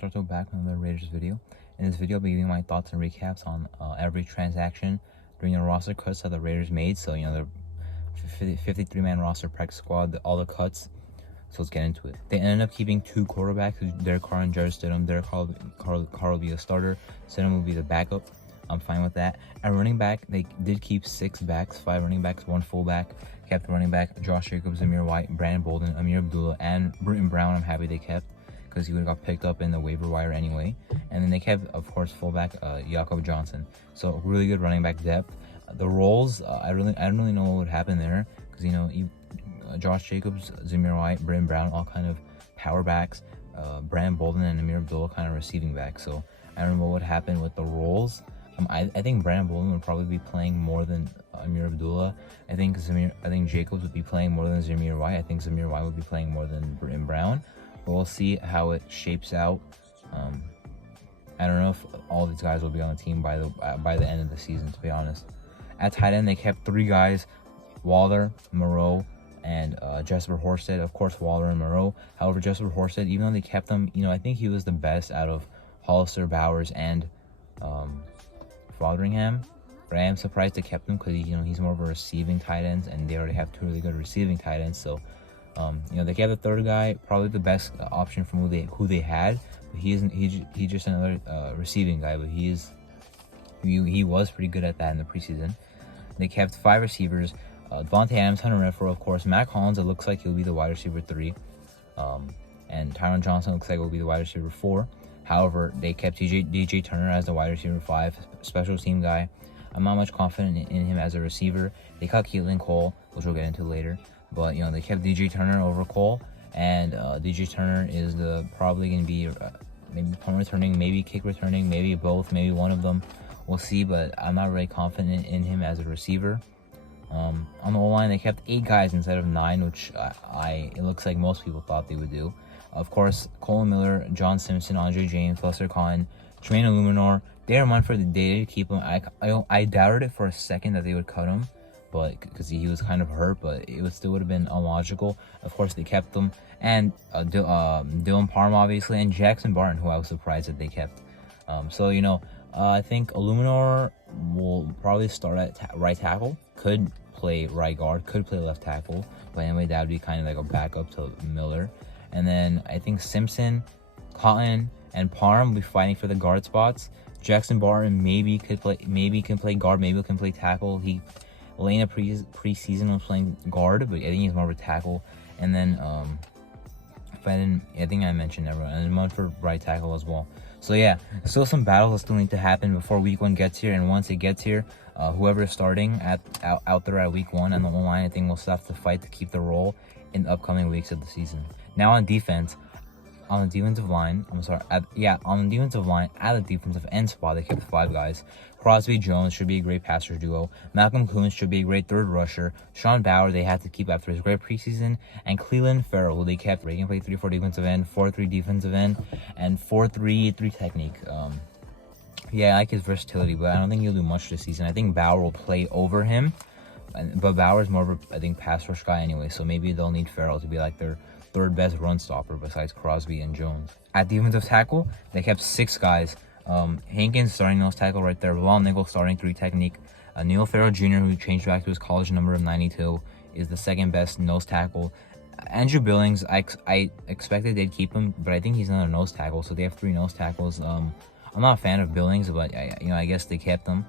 Untitled back with another Raiders video. In this video, I'll be giving my thoughts and recaps on every transaction during the roster cuts that the Raiders made. So, the 53-man roster practice squad, all the cuts. So let's get into it. They ended up keeping two quarterbacks, Derek Carr and Jarrett Stidham. Derek Carr will be the starter. Stidham will be the backup. I'm fine with that. At running back, they did keep 6 backs, 5 running backs, 1 fullback. Kept running back Josh Jacobs, Zamir White, Brandon Bolden, Amir Abdullah, and Britton Brown. I'm happy they kept, because he would have got picked up in the waiver wire anyway. And then they kept, of course, fullback Jakob Johnson. So really good running back depth. The roles, I don't really know what would happen there, because Josh Jacobs, Zamir White, Britton Brown, all kind of power backs. Brandon Bolden and Amir Abdullah kind of receiving back. So I don't know what would happen with the roles. I think Brandon Bolden would probably be playing more than Amir Abdullah. I think Jacobs would be playing more than Zamir White. I think Zamir White would be playing more than Britton Brown. But we'll see how it shapes out. I don't know if all these guys will be on the team by the end of the season, to be honest. At tight end, they kept 3 guys: Waller, Moreau, and Jesper Horsted. Of course, Waller and Moreau. However, Jesper Horsted, even though they kept him, I think he was the best out of Hollister, Bowers, and Fotheringham. But I am surprised they kept him, because he's more of a receiving tight end, and they already have 2 really good receiving tight ends. So they kept the third guy, probably the best option from who they had. But he's just another receiving guy, but he was pretty good at that in the preseason. They kept 5 receivers: Devontae Adams, Hunter Renfrow, of course, Mac Hollins. It looks like he'll be the wide receiver 3, and Tyron Johnson looks like he'll be the wide receiver 4. However, they kept DJ Turner as the wide receiver 5, special team guy. I'm not much confident in him as a receiver. They cut Keelan Cole, which we'll get into later. But, they kept DJ Turner over Cole. And DJ Turner is probably going to be maybe punt returning, maybe kick returning, maybe both, maybe one of them. We'll see, but I'm not really confident in him as a receiver. On the O-line, they kept 8 guys instead of 9, which it looks like most people thought they would do. Of course, Colin Miller, John Simpson, Andre James, Lester Cotton, Tremaine Illuminor, Darren Munford. They did keep him. I doubted it for a second that they would cut him, but because he was kind of hurt, but it still would have been illogical. Of course, they kept them, and Dylan Parham, obviously, and Jackson Barton, who I was surprised that they kept. I think Illuminor will probably start at right tackle. Could play right guard, could play left tackle, but anyway, that would be kind of like a backup to Miller. And then I think Simpson, Cotton, and Parham will be fighting for the guard spots. Jackson Barton maybe can play guard, maybe can play tackle. He late in the preseason was playing guard, but I think he's more of a tackle. And then I think I mentioned everyone, and Munford right tackle as well. So yeah, still some battles that still need to happen before week 1 gets here. And once it gets here, whoever is starting out there at week 1 and the line, I think we'll still have to fight to keep the role in the upcoming weeks of the season. Now on defense, on the defensive line, at the defensive end spot, they kept 5 guys. Crosby Jones should be a great passer duo. Malcolm Koonce should be a great third rusher. Sean Bauer they had to keep after his great preseason. And Cleveland Farrell, who they kept. They can play 3-4 defensive end, 4-3 defensive end, and 4-3-3 technique. I like his versatility, but I don't think he'll do much this season. I think Bauer will play over him, but Bauer's more of a, pass rush guy anyway, so maybe they'll need Farrell to be like their 3rd best run stopper besides Crosby and Jones. At defensive tackle, they kept 6 guys. Hankins starting nose tackle right there. Lon Nichols starting 3 technique. Neil Farrell Jr., who changed back to his college number of 92, is the 2nd best nose tackle. Andrew Billings, I expected they'd keep him, but I think he's not a nose tackle, so they have 3 nose tackles. I'm not a fan of Billings, but I guess they kept him.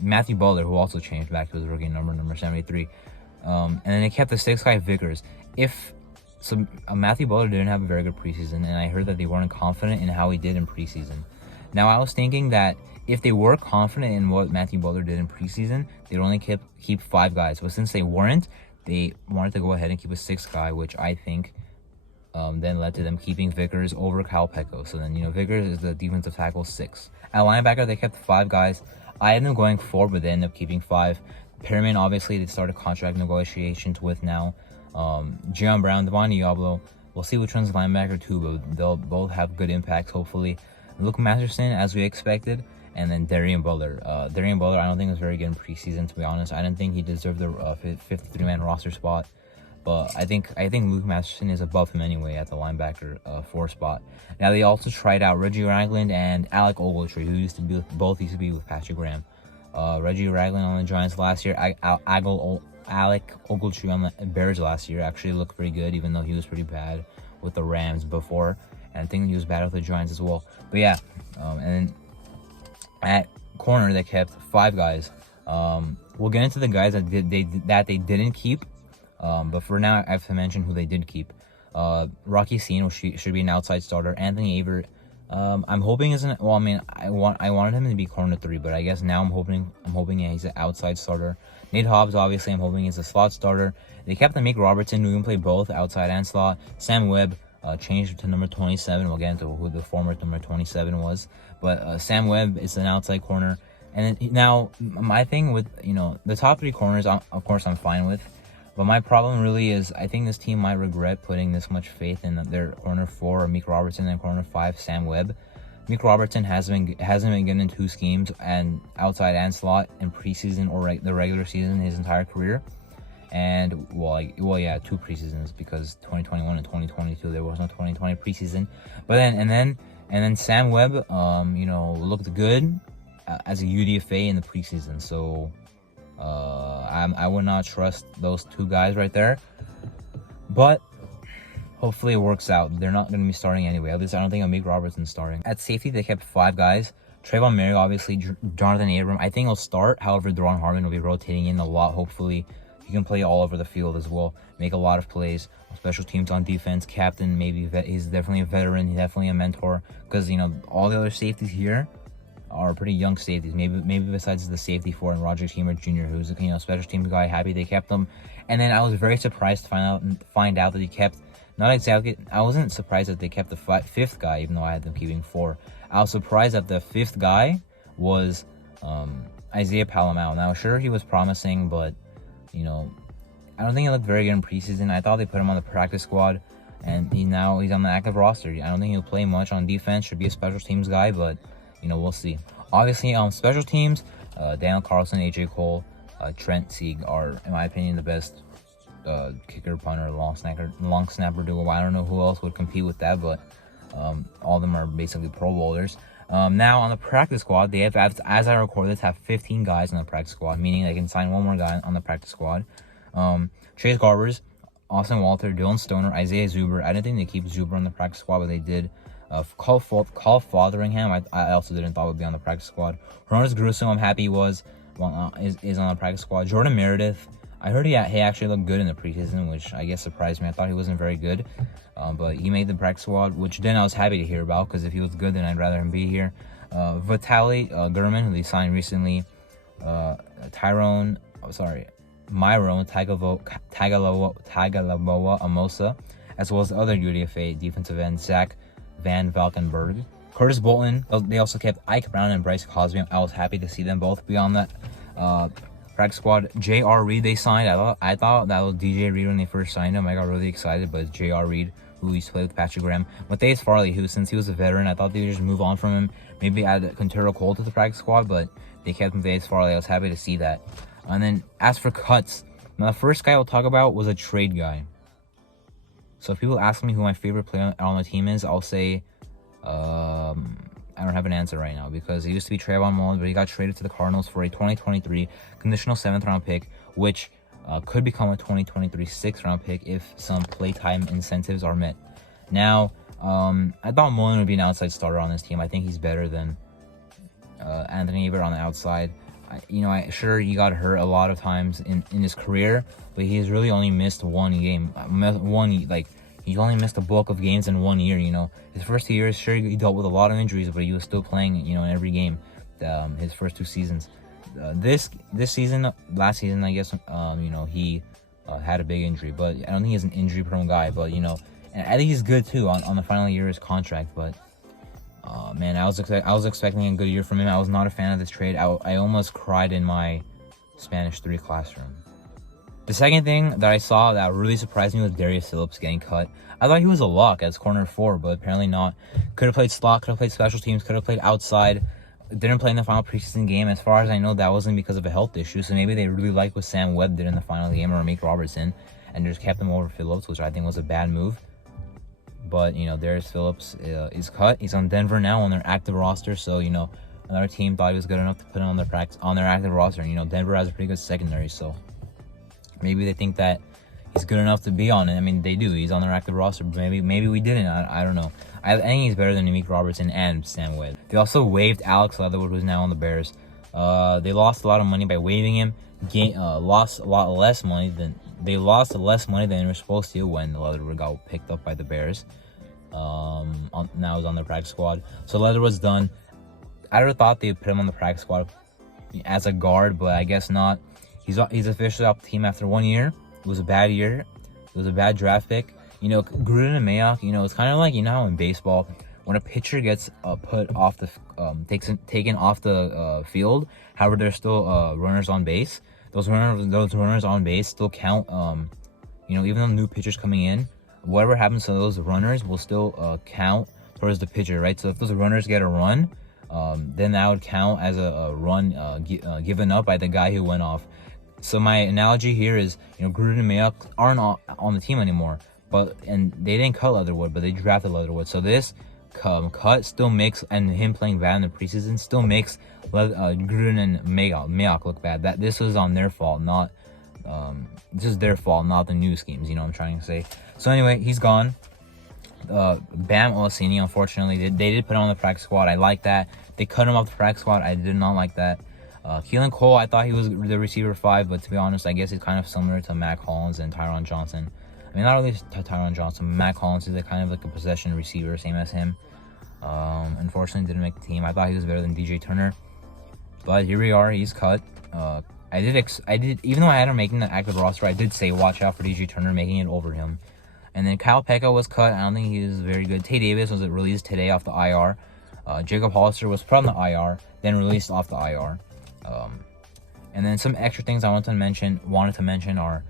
Matthew Butler, who also changed back to his rookie number 73. And then they kept the 6th guy, Vickers. Matthew Butler didn't have a very good preseason, and I heard that they weren't confident in how he did in preseason. Now, I was thinking that if they were confident in what Matthew Butler did in preseason, they'd only keep 5 guys. But since they weren't, they wanted to go ahead and keep a 6th guy, which I think then led to them keeping Vickers over Kyle Pecco. So then, Vickers is the defensive tackle 6. At linebacker, they kept 5 guys. I had them going 4, but they ended up keeping 5. Perriman, obviously, they started contract negotiations with now. Gian Brown, Devon Diablo. We'll see which one's linebacker too, but they'll both have good impacts, hopefully. Luke Masterson, as we expected. And then Darian Butler. Darian Butler, I don't think was very good in preseason, to be honest. I didn't think he deserved the 53-man roster spot. but I think Luke Masterson is above him anyway at the linebacker 4 spot. Now they also tried out Reggie Ragland and Alec Ogletree, who both used to be with Patrick Graham. Reggie Ragland on the Giants last year, Alec Ogletree on the Bears last year actually looked pretty good, even though he was pretty bad with the Rams before, and I think he was bad with the Giants as well. But yeah, and then at corner they kept 5 guys. We'll get into the guys that they didn't keep, but for now I have to mention who they did keep. Rocky Sean should be an outside starter. Anthony Averett, I'm hoping isn't. Well, I mean, I wanted him to be corner 3, but I guess now I'm hoping he's an outside starter. Nate Hobbs, obviously, I'm hoping he's a slot starter. They kept Amik Robertson, who can play both outside and slot. Sam Webb changed to number 27. We'll get into who the former number 27 was, but Sam Webb is an outside corner. And then, now my thing with the top 3 corners, of course, I'm fine with. But my problem really is I think this team might regret putting this much faith in their corner 4, Amik Robertson, and corner 5, Sam Webb. Amik Robertson hasn't been given in 2 schemes, and outside and slot in preseason or the regular season his entire career. And well, 2 preseasons, because 2021 and 2022 there was no 2020 preseason. But then Sam Webb, looked good as a UDFA in the preseason. So I would not trust those 2 guys right there, but hopefully it works out. They're not going to be starting anyway. At least I don't think Amik Robertson's starting. At safety, they kept 5 guys. Trayvon Merrick, obviously, Jonathan Abram. I think he'll start. However, Deron Harmon will be rotating in a lot. Hopefully, he can play all over the field as well. Make a lot of plays. Special teams, on defense. Captain, maybe he's definitely a veteran. He's definitely a mentor. Because all the other safeties here are pretty young safeties. Maybe besides the safety 4 and Roger Teamer Jr., who's a special teams guy. Happy they kept him. And then I was very surprised to find out that he kept. Not exactly. I wasn't surprised that they kept the 5th guy, even though I had them keeping 4. I was surprised that the 5th guy was Isaiah Palamau. Now, sure, he was promising, but I don't think he looked very good in preseason. I thought they put him on the practice squad, and he's on the active roster. I don't think he'll play much on defense. Should be a special teams guy, but we'll see. Obviously, on special teams, Daniel Carlson, AJ Cole, Trent Sieg are, in my opinion, the best kicker, punter, long snapper duo. I don't know who else would compete with that, but all of them are basically Pro Bowlers. Now on the practice squad, they have, as I record this, have 15 guys on the practice squad, meaning they can sign one more guy on the practice squad. Chase Garbers, Austin Walter, Dylan Stoner, Isaiah Zuber. I didn't think they keep Zuber on the practice squad, but they did. Call Fotheringham, I also didn't thought would be on the practice squad. Hronis Gruesome, I'm happy is on the practice squad. Jordan Meredith, I heard he actually looked good in the preseason, which I guess surprised me. I thought he wasn't very good, but he made the practice squad, which then I was happy to hear about, because if he was good, then I'd rather him be here. Vitaly Gurman, who they signed recently. Myron Tagovailoa Amosa, as well as other UDFA defensive end Zach Van Valkenburg. Curtis Bolton. They also kept Ike Brown and Bryce Cosby. I was happy to see them both be on that practice squad. J.R. Reed they signed. I thought that was DJ Reed when they first signed him. I got really excited, but it's J.R. Reed, who used to play with Patrick Graham. Matthias Farley, who, since he was a veteran, I thought they would just move on from him. Maybe add Quintero Cole to the practice squad, but they kept Matthias Farley. I was happy to see that. And then as for cuts, now the first guy I'll talk about was a trade guy. So if people ask me who my favorite player on the team is, I'll say I don't have an answer right now, because it used to be Trayvon Mullen, but he got traded to the Cardinals for a 2023 conditional 7th round pick, which could become a 2023 6th round pick if some playtime incentives are met. Now, I thought Mullen would be an outside starter on this team. I think he's better than Anthony Averett on the outside. Sure, he got hurt a lot of times in his career, but he's really only missed one game. He only missed a bulk of games in 1 year. His first 2 years, sure, he dealt with a lot of injuries, but he was still playing, in every game. His first 2 seasons. Last season, I guess, he had a big injury, but I don't think he's an injury-prone guy. But and I think he's good too on the final year of his contract. But man, I was expecting a good year from him. I was not a fan of this trade. I almost cried in my Spanish 3 classroom. The second thing that I saw that really surprised me was Darius Phillips getting cut. I thought he was a lock as corner 4, but apparently not. Could have played slot, could have played special teams, could have played outside. Didn't play in the final preseason game. As far as I know, that wasn't because of a health issue. So maybe they really liked what Sam Webb did in the final game, or Amik Robertson. and just kept him over Phillips, which I think was a bad move. But Darius Phillips is cut. He's on Denver now on their active roster. So another team thought he was good enough to put him on their active roster. Denver has a pretty good secondary, so maybe they think that he's good enough to be on it. I mean, they do. He's on their active roster, but maybe we didn't. I don't know. I think he's better than Amik Robertson and Sam Wade. They also waived Alex Leatherwood, who's now on the Bears. They lost a lot of money by waiving him. Lost less money than they were supposed to when Leatherwood got picked up by the Bears. Now he's on their practice squad. So Leatherwood's done. I would have thought they'd put him on the practice squad as a guard, but I guess not. He's officially off the team after 1 year. It was a bad year. It was a bad draft pick. Gruden and Mayock, it's kind of like, how in baseball, when a pitcher gets put off the taken off the field, however, there's still runners on base. Those runners on base still count. Even though new pitchers coming in, whatever happens to those runners will still count towards the pitcher, right? So if those runners get a run, then that would count as a run given up by the guy who went off. So my analogy here is, Gruden and Mayock aren't on the team anymore, and they didn't cut Leatherwood, but they drafted Leatherwood. So this cut still makes, and him playing bad in the preseason still makes Gruden and Mayock look bad. That this was on their fault, not this is their fault, not the new schemes. I'm trying to say. So anyway, he's gone. Bam Olaseni, unfortunately, they did put him on the practice squad. I like that. They cut him off the practice squad. I did not like that. Keelan Cole, I thought he was the receiver 5, but to be honest, I guess he's kind of similar to Mac Hollins and Tyron Johnson. I mean, not really to Tyron Johnson. Mac Hollins is kind of like a possession receiver, same as him. Unfortunately, didn't make the team. I thought he was better than DJ Turner, but here we are. He's cut. I did, even though I had him making the active roster, I did say watch out for DJ Turner making it over him. And then Kyle Pekka was cut. I don't think he was very good. Tay Davis was released today off the IR. Jacob Hollister was put on the IR, then released off the IR. And then some extra things I wanted to mention are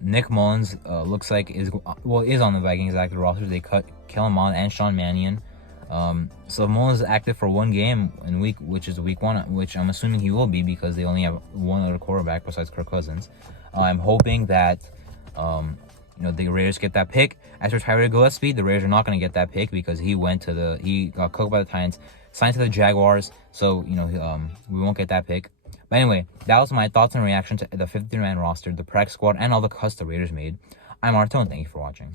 Nick Mullins looks like is on the Vikings active roster. They cut Kellen Mond and Sean Mannion. So Mullins is active for 1 game which is week 1, which I'm assuming he will be because they only have one other quarterback besides Kirk Cousins. I'm hoping that the Raiders get that pick. As for Tyree Gillespie, the Raiders are not going to get that pick because he got cooked by the Titans, signed to the Jaguars, so we won't get that pick. But anyway, that was my thoughts and reaction to the 53-man roster, the practice squad, and all the cuts the Raiders made. I'm Arto, and thank you for watching.